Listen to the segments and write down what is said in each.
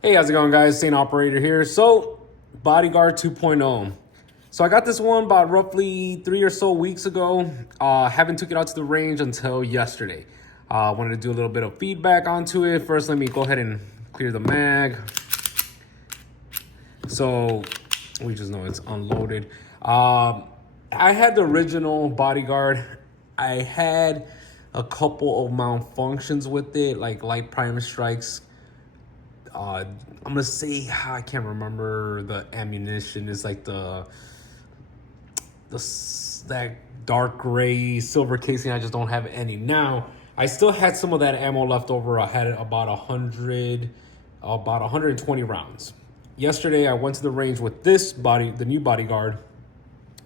Hey, how's it going, guys? Same operator here. So, Bodyguard 2.0. So I got this one about roughly 3 or so weeks ago. Haven't took it out to the range until yesterday. Wanted to do a little bit of feedback onto it. First, let me go ahead and clear the mag. So we just know it's unloaded. I had the original Bodyguard. I had a couple of malfunctions with it, like light primer strikes. I'm gonna say I can't remember the ammunition. It's like that dark gray silver casing. I just don't have any now. I still had some of that ammo left over. I had about 120 rounds. Yesterday, I went to the range with the new Bodyguard,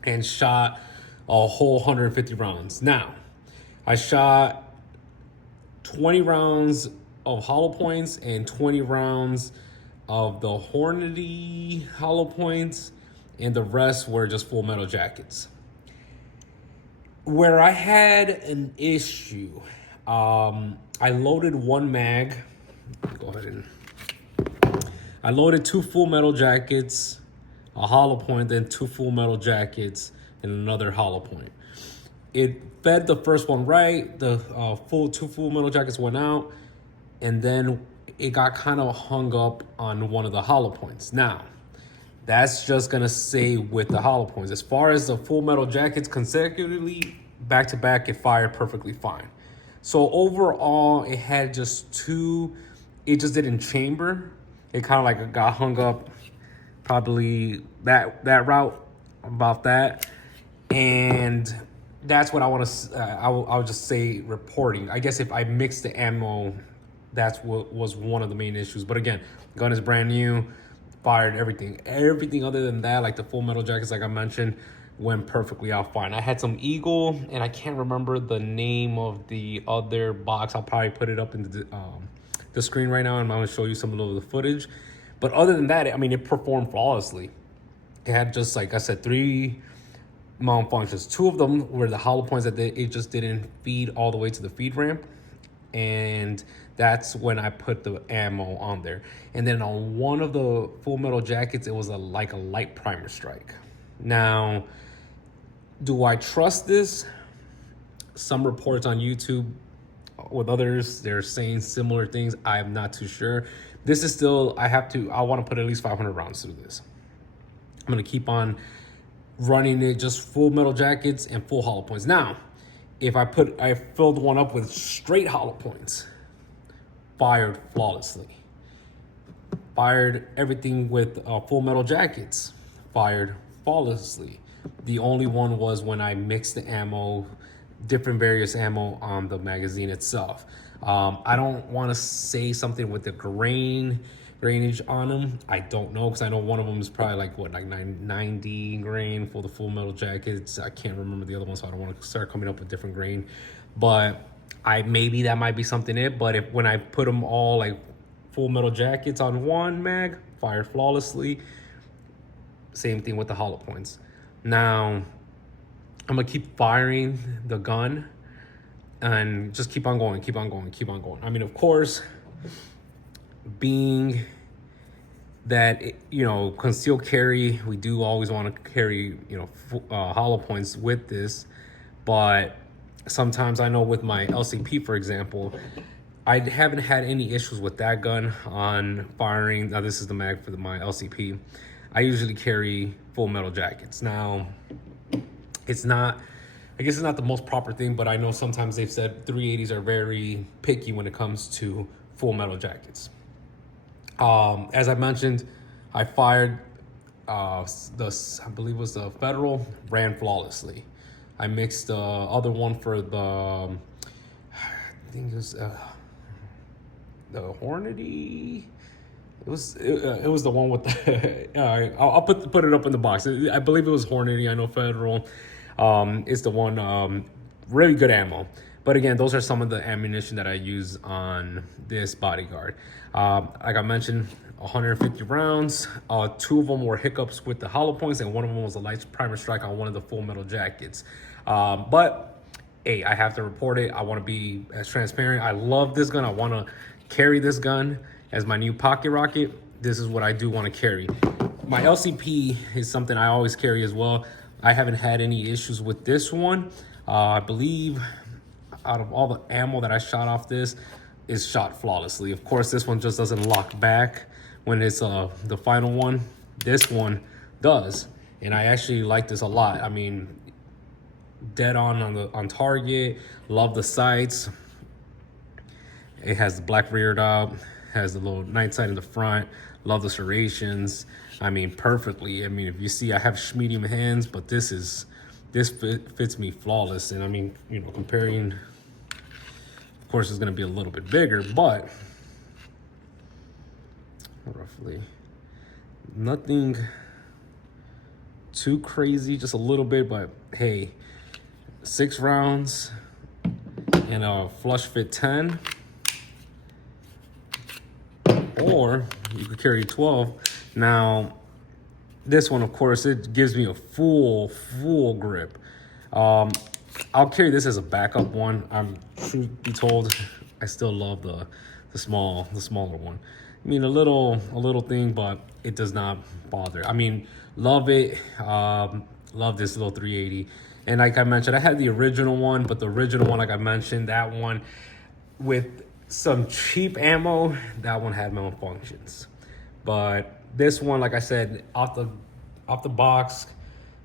and shot a whole 150 rounds. Now, I shot 20 rounds of hollow points and 20 rounds of the Hornady hollow points, and the rest were just full metal jackets. Where I had an issue, I loaded one mag. Go ahead and I loaded 2 full metal jackets, a hollow point, then 2 full metal jackets, and another hollow point. It fed the first one right. The 2 full metal jackets went out, and then it got kind of hung up on one of the hollow points. Now, that's just gonna stay with the hollow points. As far as the full metal jackets consecutively, back to back, it fired perfectly fine. So overall, it had just 2. It just didn't chamber. It kind of like got hung up, probably that route, about that. And that's what I want to, I'll just say reporting. I guess if I mix the ammo, that's what was one of the main issues. But again, gun is brand new, fired everything. Everything other than that, like the full metal jackets, like I mentioned, went perfectly out fine. I had some Eagle, and I can't remember the name of the other box. I'll probably put it up in the screen right now, and I'm going to show you some of the footage. But other than that, I mean, it performed flawlessly. It had just, like I said, 3 malfunctions. 2 of them were the hollow points that it just didn't feed all the way to the feed ramp. And that's when I put the ammo on there. And then on one of the full metal jackets, it was like a light primer strike. Now, do I trust this? Some reports on YouTube with others, they're saying similar things. I'm not too sure. This is still, I want to put at least 500 rounds through this. I'm going to keep on running it just full metal jackets and full hollow points. Now, if I filled one up with straight hollow points, fired flawlessly. Fired everything with full metal jackets, fired flawlessly. The only one was when I mixed the ammo, different various ammo on the magazine itself. I don't want to say something with the grainage on them. I don't know, because I know one of them is probably like 90 grain for the full metal jackets. I can't remember the other one, so I don't want to start coming up with different grain. But maybe that might be something but when I put them all like full metal jackets on one mag, fired flawlessly. Same thing with the hollow points. Now, I'm gonna keep firing the gun and just keep on going. I mean, of course, being that, concealed carry, we do always want to carry, hollow points with this. But sometimes I know with my LCP, for example, I haven't had any issues with that gun on firing. Now, this is the mag for my LCP. I usually carry full metal jackets. Now, I guess it's not the most proper thing, but I know sometimes they've said 380s are very picky when it comes to full metal jackets. As I mentioned, I fired I believe it was the Federal, ran flawlessly. I mixed the other one for I think it was the Hornady. It was the one with the. I'll put it up in the box. I believe it was Hornady. I know Federal is the one. Really good ammo. But again, those are some of the ammunition that I use on this Bodyguard. Like I mentioned, 150 rounds. 2 of them were hiccups with the hollow points, and one of them was a light primer strike on one of the full metal jackets. But hey, I have to report it. I want to be as transparent. I love this gun. I want to carry this gun. as my new pocket rocket, this is what I do want to carry. My LCP is something I always carry as well. I haven't had any issues with this one. I believe out of all the ammo that I shot off this, is shot flawlessly. Of course, this one just doesn't lock back when it's the final one. This one does, and I actually like this a lot. I mean, dead on target. Love the sights. It has the black rear dot, has the little night sight in the front. Love the serrations. I mean, perfectly. I mean, if you see, I have medium hands, but this fits me flawless. And I mean, you know, comparing, of course, it's gonna be a little bit bigger, but roughly nothing too crazy, just a little bit. But hey, 6 rounds and a flush fit 10. Or you could carry 12. Now, this one, of course, it gives me a full grip. I'll carry this as a backup one. Truth be told, I still love the smaller one. I mean, a little thing, but it does not bother. I mean, love it. Love this little 380. And like I mentioned, I had the original one, but the original one, like I mentioned, that one with some cheap ammo, that one had malfunctions. But this one, like I said, off the box,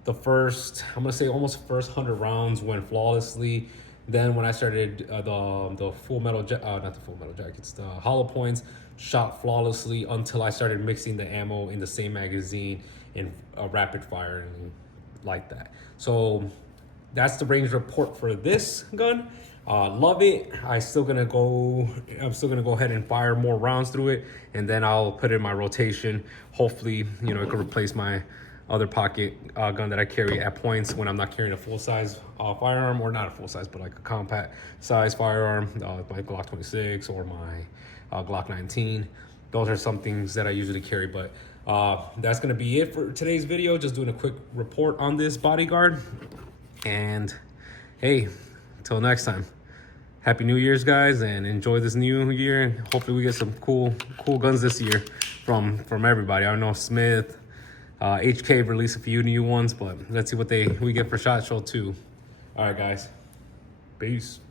the first, I'm gonna say almost first 100 rounds went flawlessly. Then when I started the full metal, not the full metal jackets, the hollow points, shot flawlessly until I started mixing the ammo in the same magazine and rapid firing like that. So that's the range report for this gun. Love it. I'm still gonna go ahead and fire more rounds through it, and then I'll put it in my rotation. Hopefully, you know, it could replace my other pocket gun that I carry at points when I'm not carrying a full-size firearm, or not a full-size, but like a compact size firearm, my Glock 26 or my Glock 19. Those are some things that I usually carry, but that's gonna be it for today's video. Just doing a quick report on this bodyguard, and hey, until next time. Happy New Year's, guys, and enjoy this new year. Hopefully we get some cool guns this year from everybody. I know Smith, HK released a few new ones, but let's see what we get for SHOT Show 2. All right, guys. Peace.